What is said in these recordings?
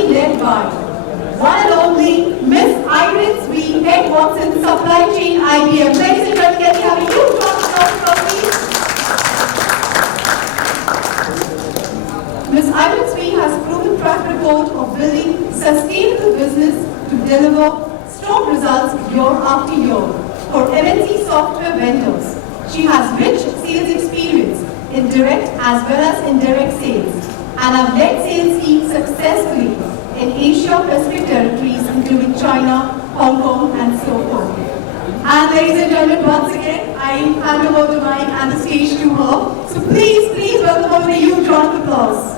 be led by one and only Miss Irene Swee, Head Watson, Supply Chain IBM. Ladies and gentlemen, can we have a huge round of applause, please? Ms. Irene Swee has a proven track record of building sustainable business to deliver strong results year after year. For MNC software vendors, she has rich sales experience in direct as well as indirect sales, and have led sales teams successfully in Asia-Pacific territories, including China, Hong Kong, and so forth. And ladies and gentlemen, once again, I hand over the mic and the stage to her. So please welcome her with a huge round of applause.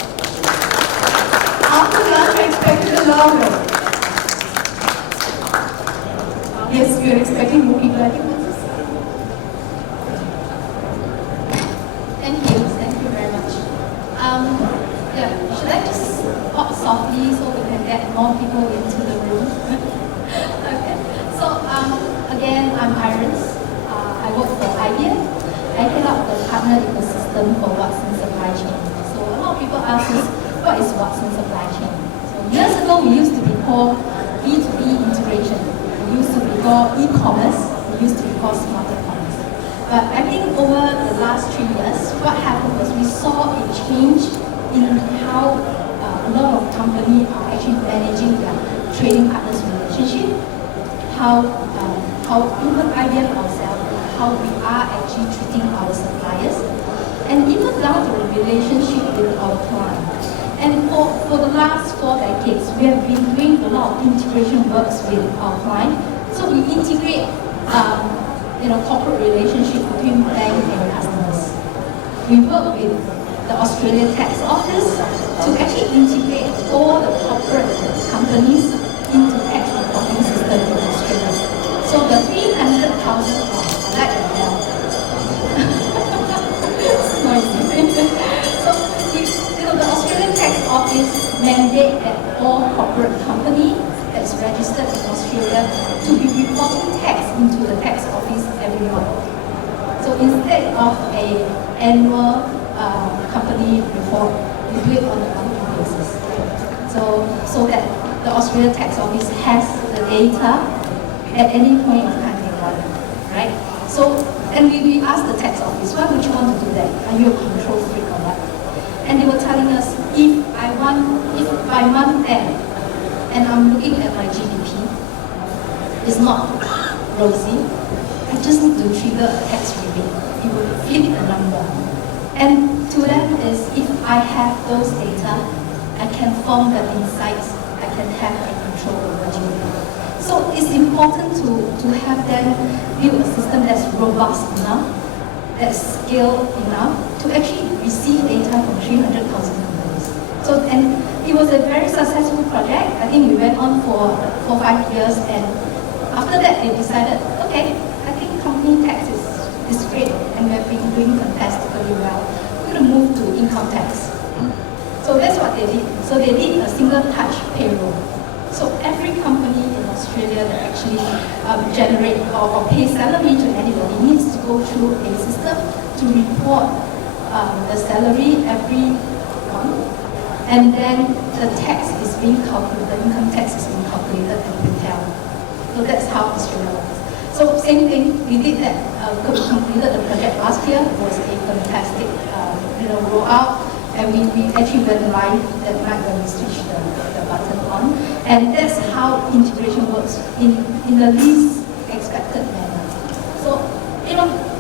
After lunch, I expected a louder. Yes, we are expecting more people, I think. Thank you very much. Should I just talk softly so we can get more people into the room? Okay. So again, I'm Iris. I work for IBM. I head up the partner ecosystem for Watson Supply Chain. So a lot of people ask us, what is Watson Supply Chain? So years ago, we used to be called B2B integration. We used to be called e-commerce. We used to be called smarter commerce. But I think over the last 3 years, what happened was we saw a change in how a lot of companies are actually managing their trading partners relationship, how even IBM ourselves, how we are actually treating our suppliers, and even down to the relationship with our clients. And for the last 4 decades, we have been doing a lot of integration works with our clients. So we integrate corporate relationship between bank and customers. We work with the Australian tax office to actually integrate all the corporate companies into tax reporting system in Australia. So the 300,000 like it's noisy. So the Australian tax office mandate that all corporate company that's registered in Australia to be reporting tax into the tax office every month. So instead of an annual company report, we do it on a monthly basis. So that the Australian tax office has the data at any point of time they want, right? So, and we asked the tax office, why would you want to do that? Are you a control freak or what? And they were telling us, if by month end, and I'm looking at my GDP, it's not rosy, I just need to trigger a tax rebate. It will flip the number. And to them is, if I have those data, I can form the insights, I can have a control over GDP. So it's important to have them build a system that's robust enough, that's scaled enough to actually receive data from 300,000 companies. So, and it was a very successful project. I think we went on for 5 years, and after that they decided, okay, I think company tax is great, and we have been doing fantastically well. We're going to move to income tax. So that's what they did. So they did a single touch payroll. So every company in Australia that actually generate or pay salary to anybody needs to go through a system to report the salary every month, and then the tax is being calculated, the income tax is being calculated and withheld. So that's how Australia works. So same thing, we did that, we completed the project last year. It was a fantastic rollout, and we actually went live that night when we switched the button on. And that's how integration works in the least expected manner. So,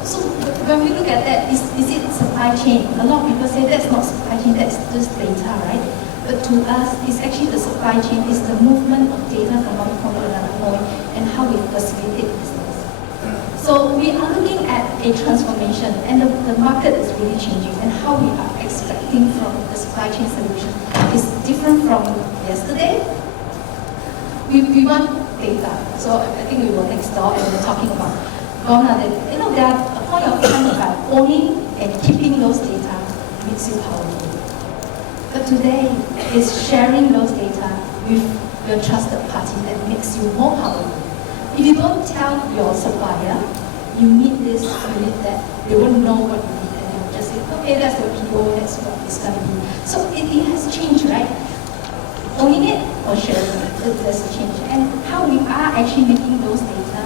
so when we look at that, is it supply chain? A lot of people say that's not supply chain, that's just data, right? But to us, it's actually the supply chain, is the movement of data from one point to another point, and how we facilitate business. So we are looking at a transformation, and the market is really changing, and how we are expecting from the supply chain solution is different from yesterday. We want data. So I think we were next door and we were talking about gone are there are a point of time about owning and keeping those data makes you powerful. But today is sharing those data with your trusted party that makes you more powerful. If you don't tell your supplier, you need this, you need that, they won't know what you need, and they'll just say, okay, that's the PO, that's what it's going to be. So it has changed, right? owning it or sharing it. There's a change. And how we are actually making those data,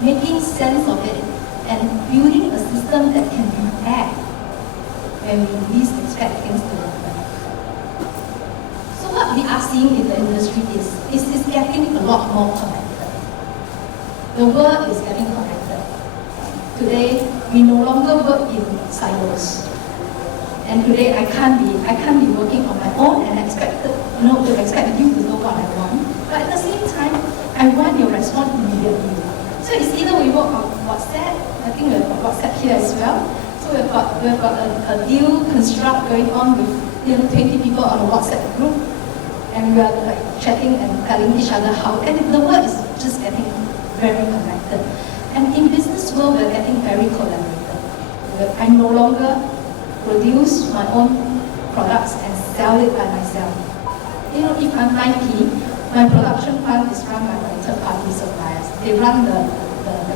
making sense of it, and building a system that can react when we least expect things to happen. So what we are seeing in the industry is getting a lot more connected. The world is getting connected. Today, we no longer work in silos. And today, I can't be working on my own and expect you to know what I want. But at the same time, I want your response immediately. So it's either we work on WhatsApp. I think we've got WhatsApp here as well. So we've got a deal construct going on with 20 people on a WhatsApp group, and we are like chatting and telling each other how. And the world is just getting very connected. And in business world, we're getting very collaborative. I no longer produce my own products and sell it by myself. If I'm IP, my production plant is run by my third-party suppliers. They run the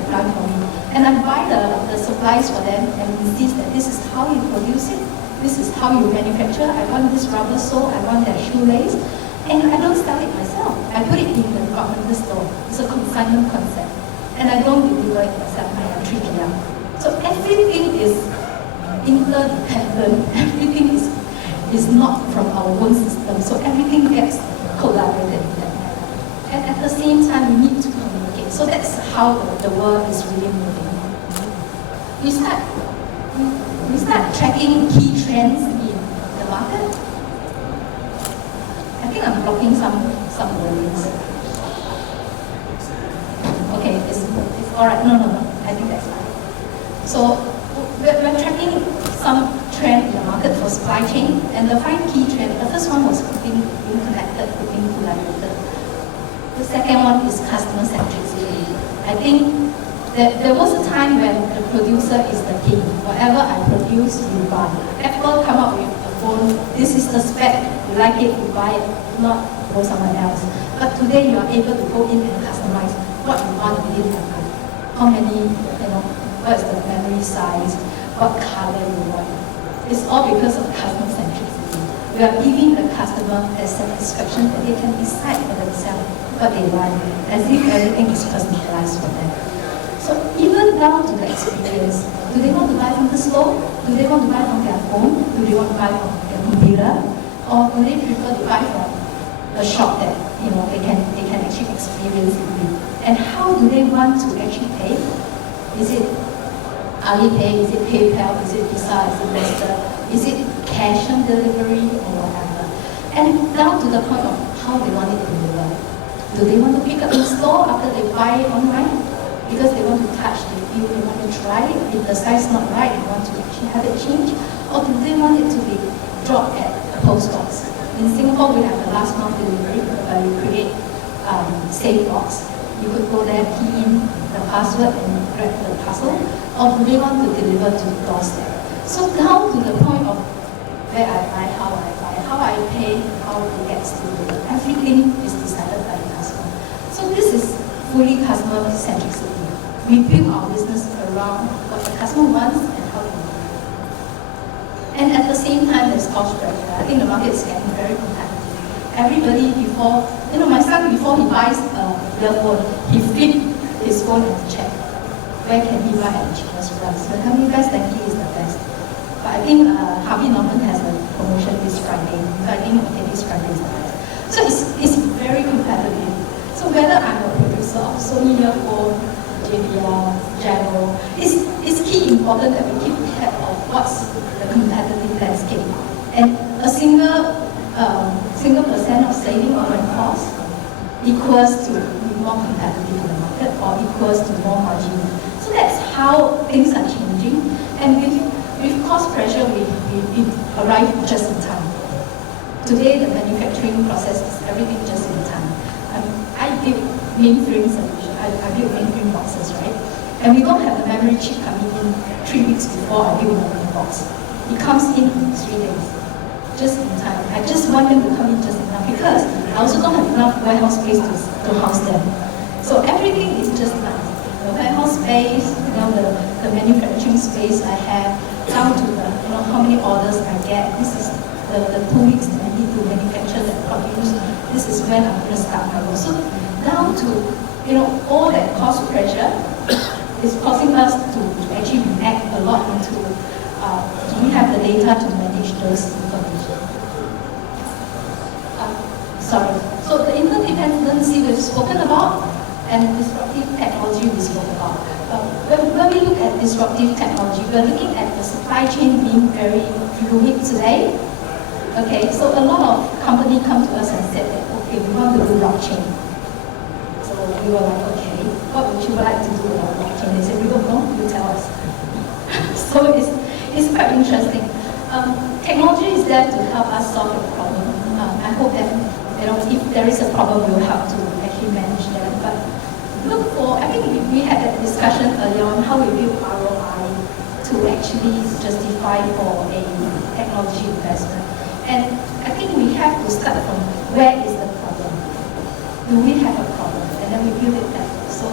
plant for me. And I buy the supplies for them and insist that this is how you produce it, this is how you manufacture. I want this rubber sole, I want that shoelace. And I don't sell it myself. I put it in the departmental store. It's a consignment concept. And I don't deliver it myself. I have 3PM. So everything is interdependent. Everything is not from our own system. So everything gets collaborated in that manner. And at the same time, we need to communicate. So that's how the world is really moving. We start tracking key trends in the market. I think I'm blocking some wordings. Okay, it's all right. No. I think that's fine. So we're tracking some trend in the market for supply chain, and the 5 key trends. The first one was being connected, being collaborated. The second one is customer centricity. I think that there was a time when the producer is the king. Whatever I produce, you buy. Apple come up with a phone. This is the spec. You like it, you buy it. Not go somewhere else. But today you are able to go in and customize what you want within the phone. How many, what is the memory size, what color you want. It's all because of customer centricity. We are giving the customer a satisfaction that they can decide for themselves what they want, as if everything is personalized for them. So even down to the experience, do they want to buy from the store? Do they want to buy from their phone? Do they want to buy from their computer? Or do they prefer to buy from a shop that they can actually experience it with? And how do they want to actually pay? Is it Alipay? Is it PayPal? Is it Visa? Is it Master? Is it cash on delivery or whatever? And down to the point of how they want it delivered. Do they want to pick up in store after they buy it online? Because they want to touch, they feel, they want to try it. If the size is not right, they want to actually have it changed. Or do they want it to be dropped at the post box? In Singapore, we have the last month delivery, where we create safe box. You could go there, key in the password and grab the parcel. Or do they want to deliver to the doorstep? So down to the point of where I buy, how I pay, how it gets delivered. Everything is decided by the customer. So this is fully customer centricity. We build our business around what the customer wants and how they want it. And at the same time, there's cost pressure. I think the market is getting very competitive. Everybody before, my son, before he buys a earphone, he flipped his phone and check where can he buy at the cheapest price. So tell me, guys, Denki is the best. But I think Harvey Norman has a promotion this Friday. So I think this Friday is the best. So it's very competitive. So whether I'm a producer of Sony earphone, JBL, Jaguar, it's key important that we keep track of what's the competitive landscape. And a single percent of saving on my cost equals to be more competitive in the market or equals to more margin. So that's how things are changing. And with cost pressure, we arrive just in time. Today, the manufacturing process is everything just in time. I build mainframe solution. I build mainframe boxes, right? And we don't have the memory chip coming in 3 weeks before I build the box. It comes in 3 days, just in time. I just want them to come in just enough because I also don't have enough warehouse space to house them. So everything is just nice. The warehouse space, the manufacturing space I have, down to the how many orders I get. This is the 2 weeks that I need to manufacture that produce, this is when I'm going to start my work. So down to, all that cost pressure is causing us to actually react a lot into, do we have the data to manage those information? Sorry. So the interdependency we've spoken about, and disruptive technology we spoke about. When we look at disruptive technology, we're looking at the supply chain being very fluid today. Okay, so a lot of companies come to us and said that, okay, we want to do blockchain. So we were like, okay, what would you like to do about blockchain? They said, we don't know, you tell us. So it's quite interesting. Technology is there to help us solve the problem. I hope that, if there is a problem, we'll help to actually manage that. But look for, I think we had that discussion earlier on how we build ROI to actually justify for a technology investment. And I think we have to start from where is the problem? Do we have a problem? And then we build it that way. So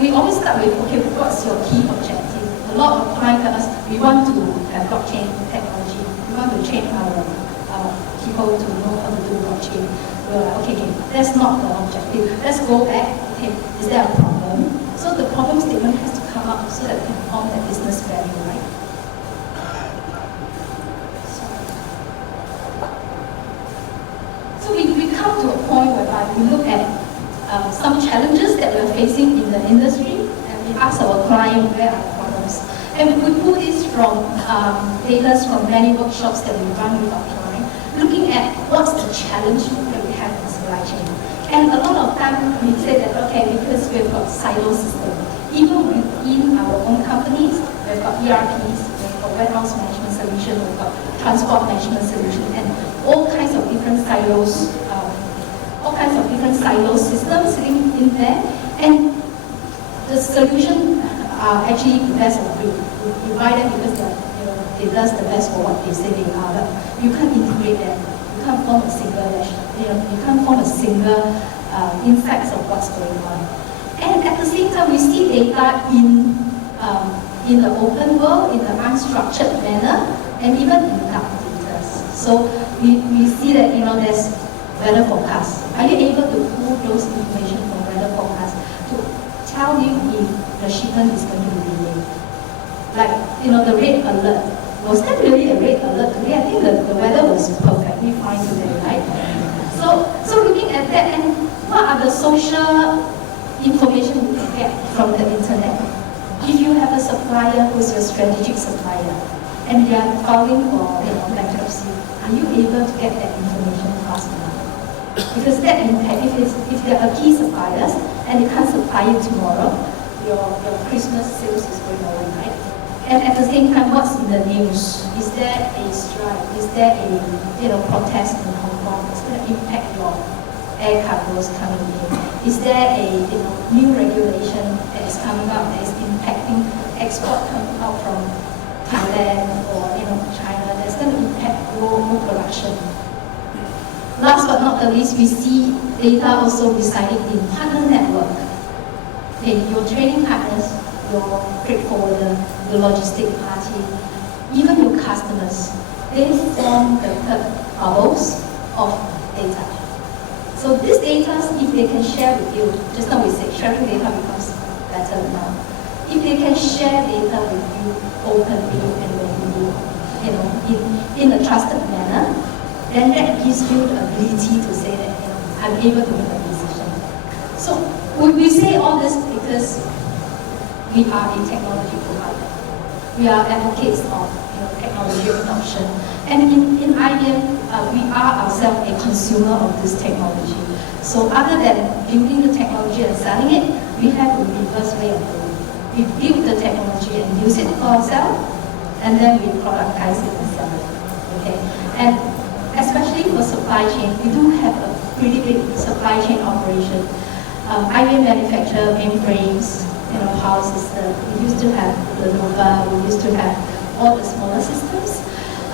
we always start with, okay, what's your key objective? A lot of clients tell us, we want to have blockchain technology. We want to train our people to know how to do blockchain. We're like, okay, that's not the objective. Let's go back. Okay, is there a problem? So the problem statement has to come up so that we can form that business value, right? So we come to a point whereby we look at some challenges that we're facing in the industry, and we ask our client where are the problems. And we pull this from data from many workshops that we run with our client, looking at what's the challenge that we have in supply chain. And a lot of time we say that, okay, because we've got silo system, even within our own companies, we've got ERPs, we've got warehouse management solution, we've got transport management solution, and all kinds of different silos, systems sitting in there. And the solution are actually the best of breed. You buy them because it does the best for what they say they are, but you can't integrate them. You can't form a single insights of what's going on. And at the same time, we see data in the open world, in the unstructured manner, and even in dark data. So we see that there's weather forecast. Are you able to pull those information from weather forecast to tell you if the shipment is going to be delayed? Like the red alert. Was that really a red alert today? I think the weather was perfectly fine today, right? So looking at that, and what are the social information we can get from the internet? If you have a supplier who's your strategic supplier, and they are filing for bankruptcy, are you able to get that information fast enough? Because that impact, if they are key suppliers and they can't supply you tomorrow, your Christmas sales is going away, right? And at the same time, what's in the news? Is there a strike? Is there a protest in Hong Kong? It's going to impact your air cargoes coming in. Is there a new regulation that is coming up that is impacting export coming out from Thailand or China? That's going to impact global production. Last but not the least, we see data also residing in partner network. Okay, your trading partners, your freight forwarder, your logistic party, even your customers, they form the third bubbles of data. So these data, if they can share with you, just now we said sharing data becomes better now. If they can share data with you openly and in a trusted manner, then that gives you the ability to say that I'm able to make a decision. So we say all this because we are a technology provider. We are advocates of technology adoption. And in IBM, we are ourselves a consumer of this technology. So other than building the technology and selling it, we have a reverse way of doing it. We build the technology and use it for ourselves, and then we productize it and sell it. Okay? And especially for supply chain, we do have a pretty big supply chain operation. IBM manufacture mainframes, power system. We used to have the Nova, we used to have all the smaller systems.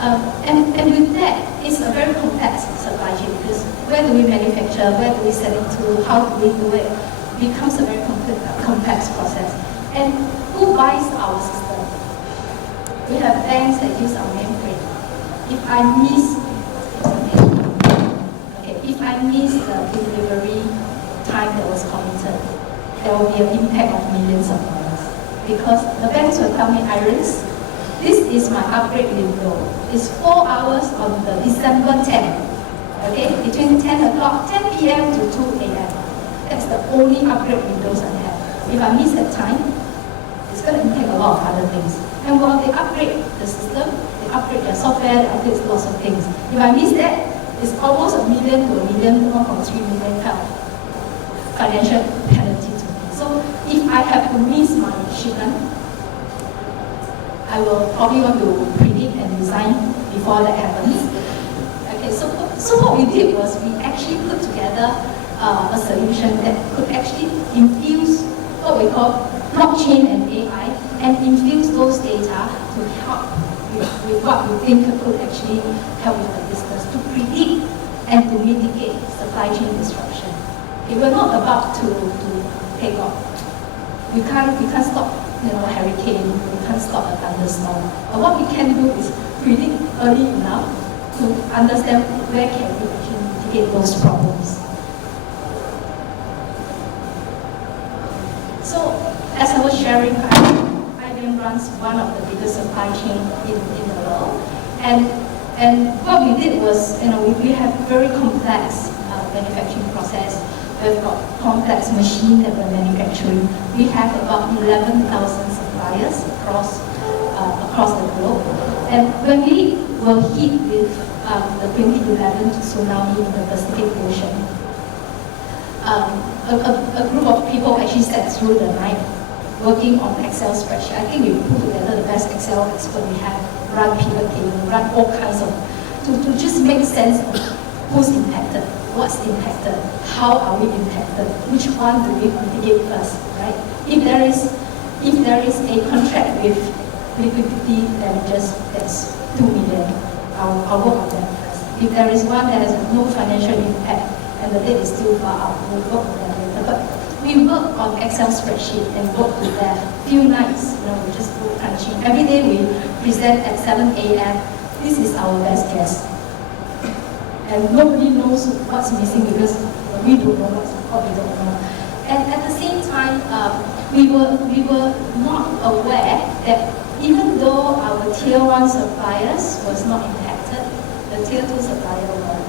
And with that, it's a very complex supply chain because where do we manufacture, where do we sell it to, how do we do it? It becomes a very complex process. And who buys our system? We have banks that use our mainframe. If I miss, okay, I miss the delivery time that was committed, there will be an impact of millions of dollars. Because the banks will tell me, Iris, this is my upgrade window. It's 4 hours on the December 10th. Okay, between 10 o'clock, 10 p.m. to 2 a.m. That's the only upgrade windows I have. If I miss that time, it's going to impact a lot of other things. And while they upgrade the system, they upgrade their software, they upgrade lots of things. If I miss that, it's almost $1 million to $1 million, 1.3 million kind of financial penalty to me. So if I have to miss my shipment, I will probably want to predict and design before that happens. Okay, so what we did was we actually put together a solution that could actually infuse what we call blockchain and AI, and infuse those data to help with what we think could actually help with the business to predict and to mitigate supply chain disruption. Okay, we're not about to take off. We can't stop a hurricane, we can't stop a thunderstorm. But what we can do is predict early enough to understand where can we actually mitigate those problems. So, as I was sharing, IBM runs one of the biggest supply chain in the world, and what we did was, we have very complex manufacturing process. We've got complex machine that we're manufacturing. We have about 11,000 suppliers across the globe. And when we were hit with the 2011 tsunami in the Pacific Ocean, a group of people actually sat through the night working on Excel spreadsheet. I think we put together the best Excel expert we have, run pivot table, run all kinds of, to just make sense of who's impacted, what's impacted, how are we impacted, which one do we mitigate first, right? If there is a contract with liquidity damages, that's 2 million. I'll work on that first. If there is one that has no financial impact and the date is still far out, we'll work on that later. But we work on Excel spreadsheet and work with that few nights, we just go crunching. Every day we present at 7 a.m. This is our best guess. And nobody knows what's missing because we don't know what we don't know. And at the same time, we were not aware that even though our tier 1 suppliers was not impacted, the tier 2 supplier were.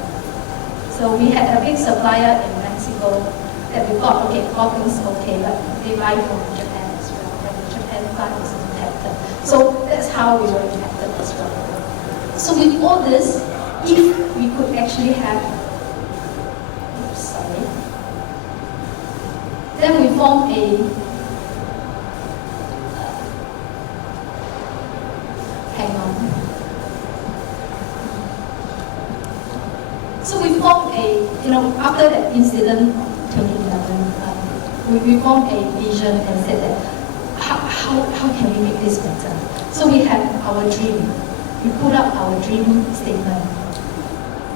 So we had a big supplier in Mexico that we thought, okay, all things okay, but they buy from Japan as well, and the Japan plant was impacted. So that's how we were impacted as well. So with all this, if we could actually have, then we formed So we formed after that incident of 2011, we formed a vision and said that, how can we make this better? So we had our dream. We put up our dream statement.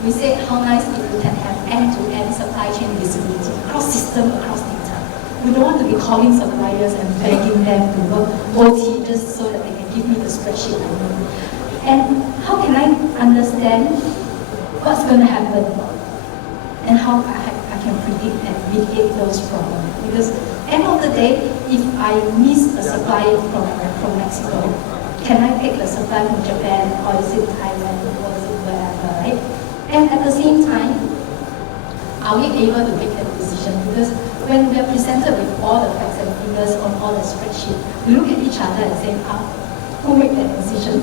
We said how nice if we can have end-to-end supply chain visibility across system, across data. We don't want to be calling suppliers and begging them to work OT just so that they can give me the spreadsheet I need. And how can I understand what's going to happen and how I can predict and mitigate those problems? Because end of the day, if I miss a supplier from Mexico, can I take a supply from Japan, or is it Thailand, or is it wherever, right? And at the same time, are we able to make that decision? Because when we are presented with all the facts and figures on all the spreadsheet, we look at each other and say, who made that decision?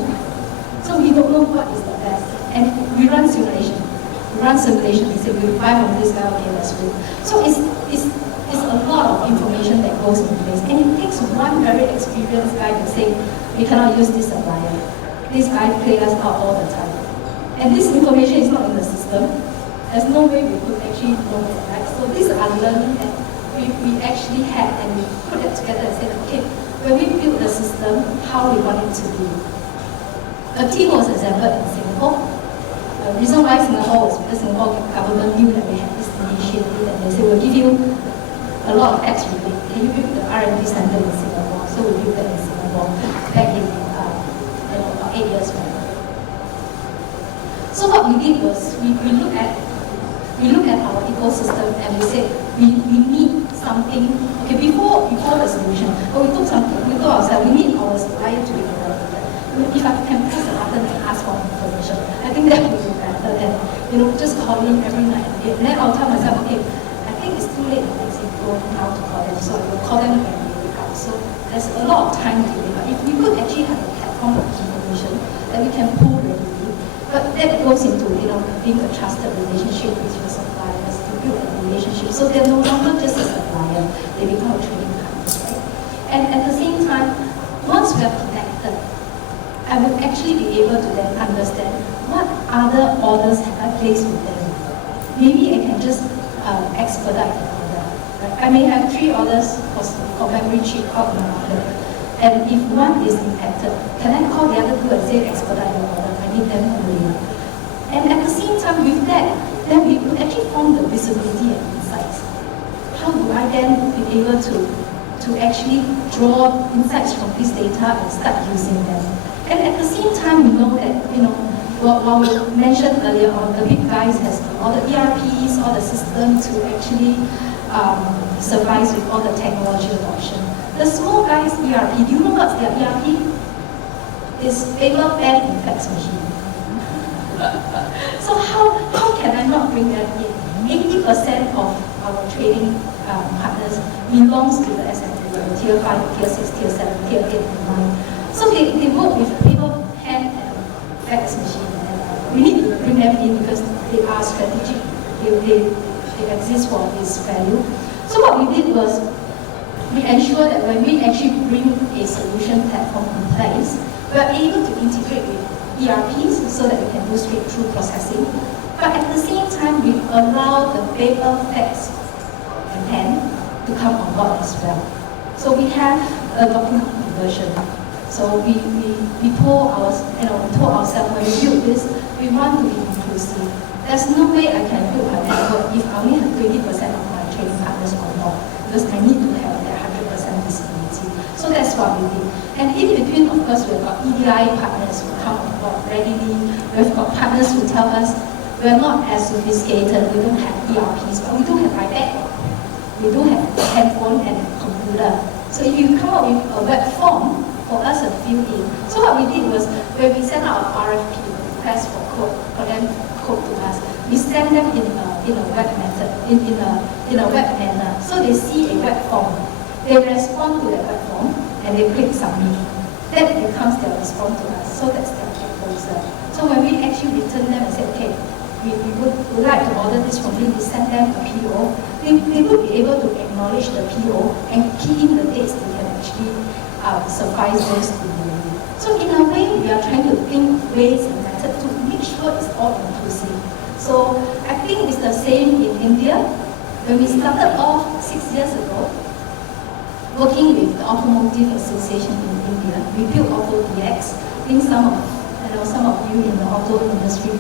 So we don't know what is the best. And we run simulation. We say, we buy from this guy, okay, let's do. So it's a lot of information that goes in place. And it takes one very experienced guy to say, we cannot use this supplier. This guy plays us out all the time. And this information is not in the system. There's no way we could actually know that, right? So these are learning that we actually had, and we put it together and said, okay, when we build the system, how we want it to be. A team was assembled in Singapore. The reason why Singapore was because Singapore government knew that we had this initiative, and they said, we'll give you a lot of tax rebate. Can you build the R&D center in Singapore? So we built that in Singapore back in about 8 years ago. So what we did was we we look at our ecosystem and we say we need something. Okay, before the solution, but we told ourselves we need our supplier to be collaborated. If I can press the button and ask for information, I think that would be better than just calling every night. And then I'll tell myself, okay, I think it's too late next week to go now to call them, so I will call them when they wake up. So there's a lot of time delay. But if we could actually have a platform of information that we can pull readily, but that goes into being a trusted relationship with your suppliers, to build a relationship. So they're no longer just a supplier, they become a trading partners, right? And at the same time, once we are connected, I would actually be able to then understand what other orders have I placed with them. Maybe I can just expedite the order. Right? I may have 3 orders for memory chip out in the market. And if one is impacted, can I call the other 2 and say expedite the order? I need them earlier. And at the same time with that, then we could actually form the visibility and insights. How do I then be able to actually draw insights from this data and start using them? And at the same time, we know that, while we mentioned earlier on, the big guys has all the ERPs, all the systems to actually suffice with all the technology adoption. The small guys' ERP, do you know what's their ERP? It's paper, pen, and fax machine. So how can I not bring them in? 80% of our trading partners belongs to the SME level, tier 5, tier 6, tier 7, tier 8, and 9. So they work with paper, pen, and fax machine. And we need to bring them in because they are strategic. They exist for this value. So what we did was we ensure that when we actually bring a solution platform in place, we are able to integrate with ERPs so that we can do straight-through processing. But at the same time, we allow the paper, fax, and pen to come on board as well. So we have a document conversion. So we told ourselves when we build this, we want to be inclusive. There's no way I can build a network if I only have 20% of my trading partners on board, because I need to have that 100% visibility. So that's what we did. And in between, of course, we've got EDI partners who come on board readily. We've got partners who tell us we're not as sophisticated, we don't have ERPs, but we do have iPad. We do have handphone and computer. So if you come up with a web form, for us to fill in. So what we did was, when we sent out an RFP, request for quote, for them to quote to us, we send them in a web method, in a web manner. So they see a web form, they respond to that web form, and they click submit. That becomes their response to us. So that's their proposal. So when we actually return them and say, okay, we would like to order this from you, we send them a PO, they would be able to acknowledge the PO and key in the dates they can actually suffice those to you. So in a way, we are trying to think ways and methods to make sure it's all inclusive. So I think it's the same in India. When we started off 6 years ago, working with the Automotive Association in India, we built AutoDX. I think some of you in the auto industry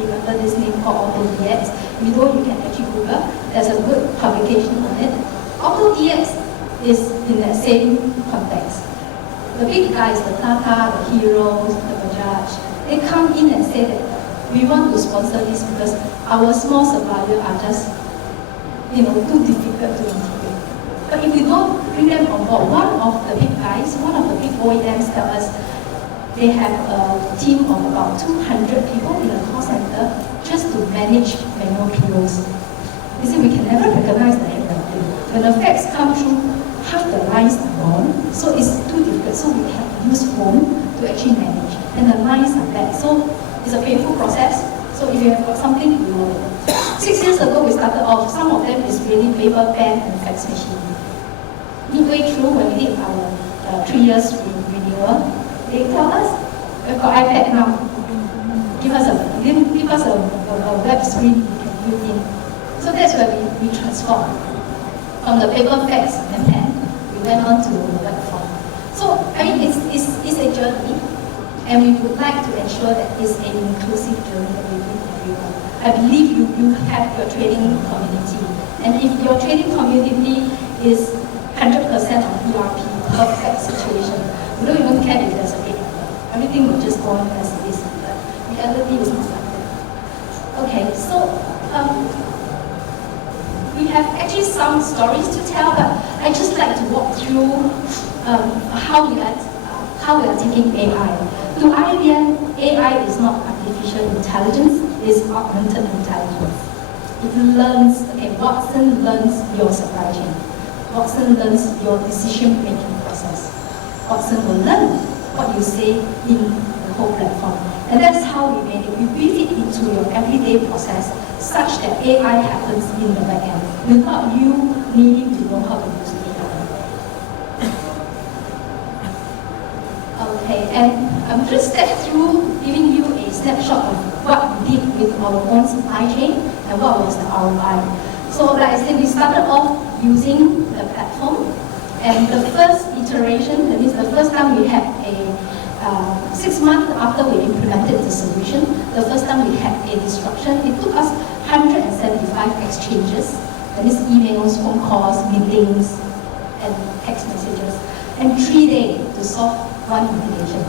remember this name called AutoDX. If you don't, you can actually Google. There's a good publication on it. AutoDX is in that same context. The big guys, the Tata, the Heroes, the Bajaj, they come in and say that we want to sponsor this because our small suppliers are just, too difficult to integrate. But if we don't bring them on board, one of the big guys, one of the big OEMs tell us they have a team of about 200 people in a call center just to manage manual POs. You see, we can never recognize the handwriting. When the fax come through, half the lines are gone, so it's too difficult. So we have to use phone to actually manage, and the lines are bad. So it's a painful process. So if you have got something, you know it. 6 years ago, we started off. Some of them is really paper, pen, and fax machine. Midway through, when we did our 3 years renewal, they tell us we've got iPad now. Give us a web screen we can build in. So that's where we transformed. From the paper, fax, and pen, we went on to the web form. So, I mean, it's a journey, and we would like to ensure that it's an inclusive journey that we bring everyone. I believe you have your trading community, and if your trading community is 100% of ERP, perfect situation, we don't even care if there's a big number. Everything will just go on as it is, but reality is not like that. Okay, so um, we have actually some stories to tell, but I just like to walk through how we are taking AI. To IBM, AI is not artificial intelligence, it's augmented intelligence. It learns, Watson learns your supply chain. Watson learns your decision-making process. Watson will learn what you say in the whole platform. And that's how we made it. We built it into your everyday process such that AI happens in the back end without you needing to know how to use AI. Okay, and I'm just step through giving you a snapshot of what we did with our own supply chain and what was the ROI. So like I said, we started off using the platform, and the first iteration, that means the first time we had a 6 months after we implemented the solution, the first time we had a disruption, it took us 175 exchanges, that is emails, phone calls, meetings, and text messages, and 3 days to solve one mitigation.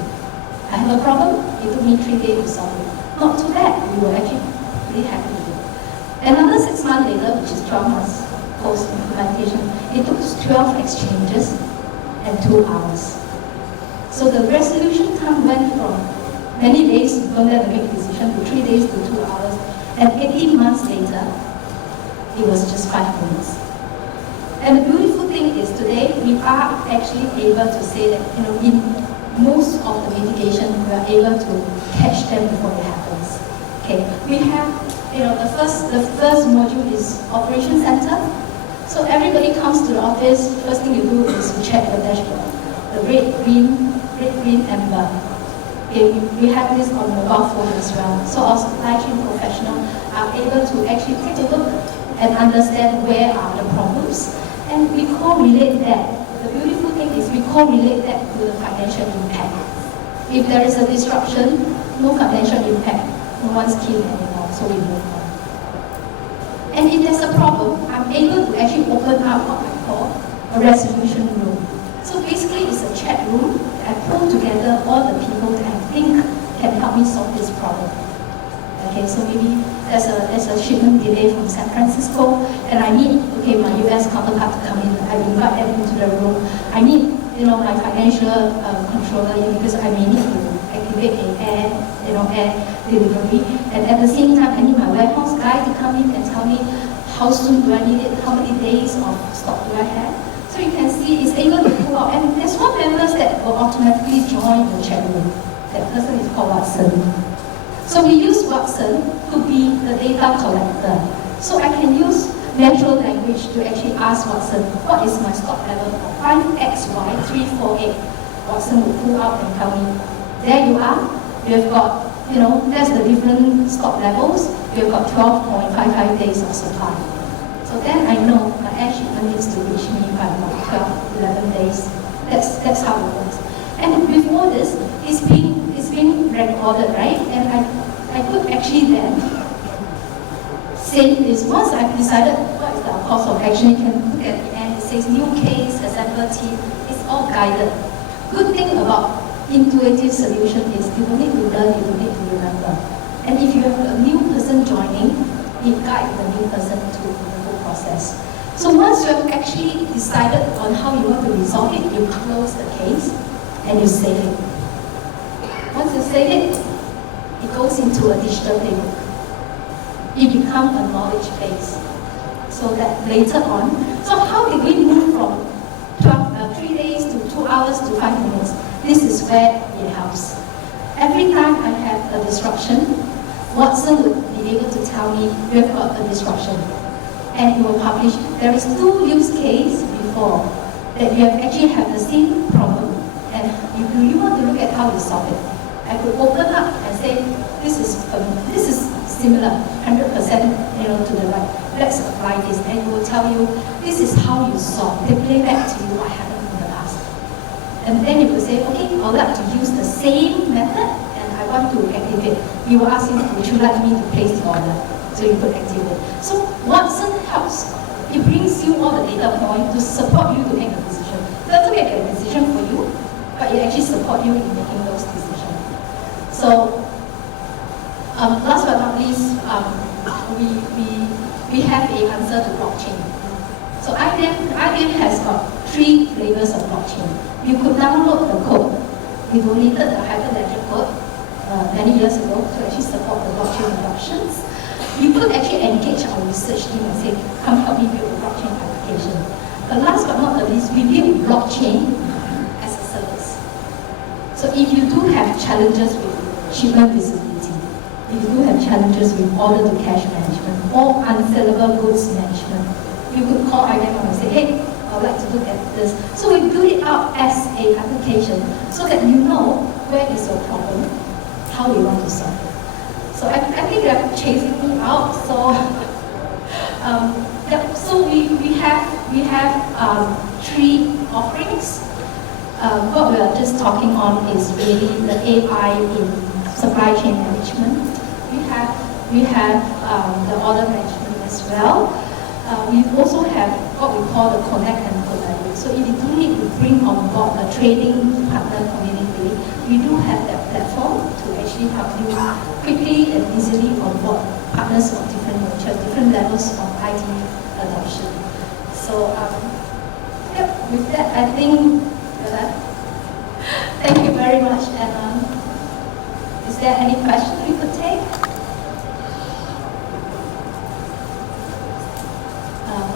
I have a problem, it took me 3 days to solve it. Not too bad, we were actually pretty happy with it. Another 6 months later, which is 12 months post-implementation, it took 12 exchanges and 2 hours. So the resolution time went from many days to go there to make a decision to 3 days to 2 hours, and 18 months later, it was just 5 minutes. And the beautiful thing is today, we are actually able to say that, in most of the mitigation, we are able to catch them before it happens. Okay, we have, the first module is Operation Center. So everybody comes to the office, first thing you do is you check the dashboard. The red, green, amber. Okay, we have this on mobile phone as well. So our supply chain professionals are able to actually take a look and understand where are the problems. And we correlate that. The beautiful thing is we correlate that to the financial impact. If there is a disruption, no financial impact, no one's keen anymore, so we move on. And if there's a problem, I'm able to actually open up what I call a resolution room. So basically it's a chat room that I pull together all the people that I think can help me solve this problem. Okay, so maybe there's a shipment delay from San Francisco, and I need, my US counterpart to come in. I invite them into the room. I need, my financial controller in because I may need to activate air delivery. And at the same time, I need my warehouse guy to come in and tell me how soon do I need it, how many days of stock do I have. So you can see it's able to pull out. And there's one members that will automatically join the chat room. That person is called Watson. So we use Watson to be the data collector. So I can use natural language to actually ask Watson, what is my stock level for 5XY348? Watson will pull out and tell me, there you are. You've got, that's the different stock levels. You've got 12.55 days of supply. So then I know my air shipment needs to reach me by about 12, 11 days. That's how it works. And before this, it's been recorded, right? And I could actually then say this. Once I've decided what is the course of action, you can look at the end. It says new case, assembler team. It's all guided. Good thing about intuitive solution is you don't need to learn, you don't need to remember. And if you have a new person joining, it guides the new person through the whole process. So once you have actually decided on how you want to resolve it, you close the case and you save it. Once you save it, it goes into a digital playbook. It becomes a knowledge base. So that later on, so how did we move from 3 days to 2 hours to 5 minutes? This is where it helps. Every time I have a disruption, Watson would be able to tell me, we've got a disruption. And it will publish. There is 2 use cases before that you have actually have the same problem. And do you want to look at how you solve it? I could open up and say, this is similar, 100% to the right. Let's apply this. And it will tell you, this is how you solve. They play back to you what happened in the past. And then you will say, okay, I would like to use the same method and I want to activate. You will ask him, would you like me to place the order? So you could activate. So Watson helps. It brings you all the data points to support you to make a decision. It doesn't make a decision for you, but it actually supports you in making those decisions. So last but not least, we we have a answer to blockchain. So IBM has got 3 flavors of blockchain. You could download the code. We donated the Hyperledger code many years ago to actually support the blockchain adoptions. You could actually engage our research team and say, come help me build a blockchain application. But last but not the least, we build blockchain as a service. So if you do have challenges with shipment visibility, if you do have challenges with order to cash management or unsellable goods management, you could call IBM and say, hey, I would like to look at this. So we build it out as an application so that you know where is your problem, how you want to solve it. So I think they're chasing me out. So so we have 3 offerings. What we are just talking on is really the AI in supply chain management. We have the order management as well. We also have what we call the connect and collaborate. So if you do need to bring on board a trading partner community, we do have that platform to actually help you quickly and easily onboard partners of different nature, different levels of IT adoption. So with that, I think thank you very much. And is there any question we could take?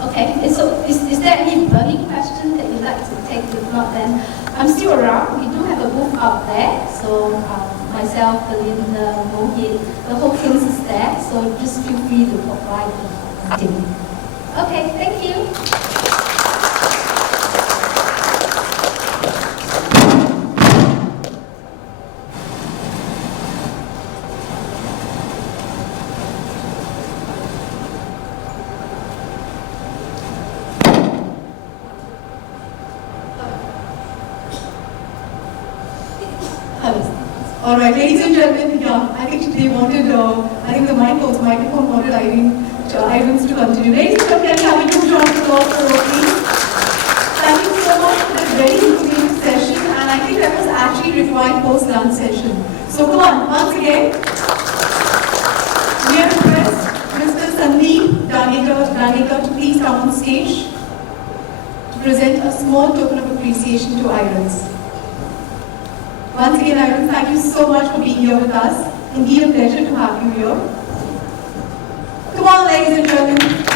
Okay, so is there any burning question that you'd like to take? If not, then I'm still around. We do have a booth out there. So myself, Belinda, Mohit, the whole team is there. So just feel free to pop by. Okay, thank you. All right, ladies and gentlemen, yeah, I think they wanted, I think the microphone wanted Irene to continue. Ladies and gentlemen, can we have a huge round of applause for Rosie? Thank you so much for this very informative session, and I think that was actually required post-lunch session. So come on, once again, we are request Mr. Sandeep Danekar to please come on stage to present a small token of appreciation to Irons. Once again, Irons, thank you so much for being here with us. Indeed, a pleasure to have you here. Come on, ladies and gentlemen.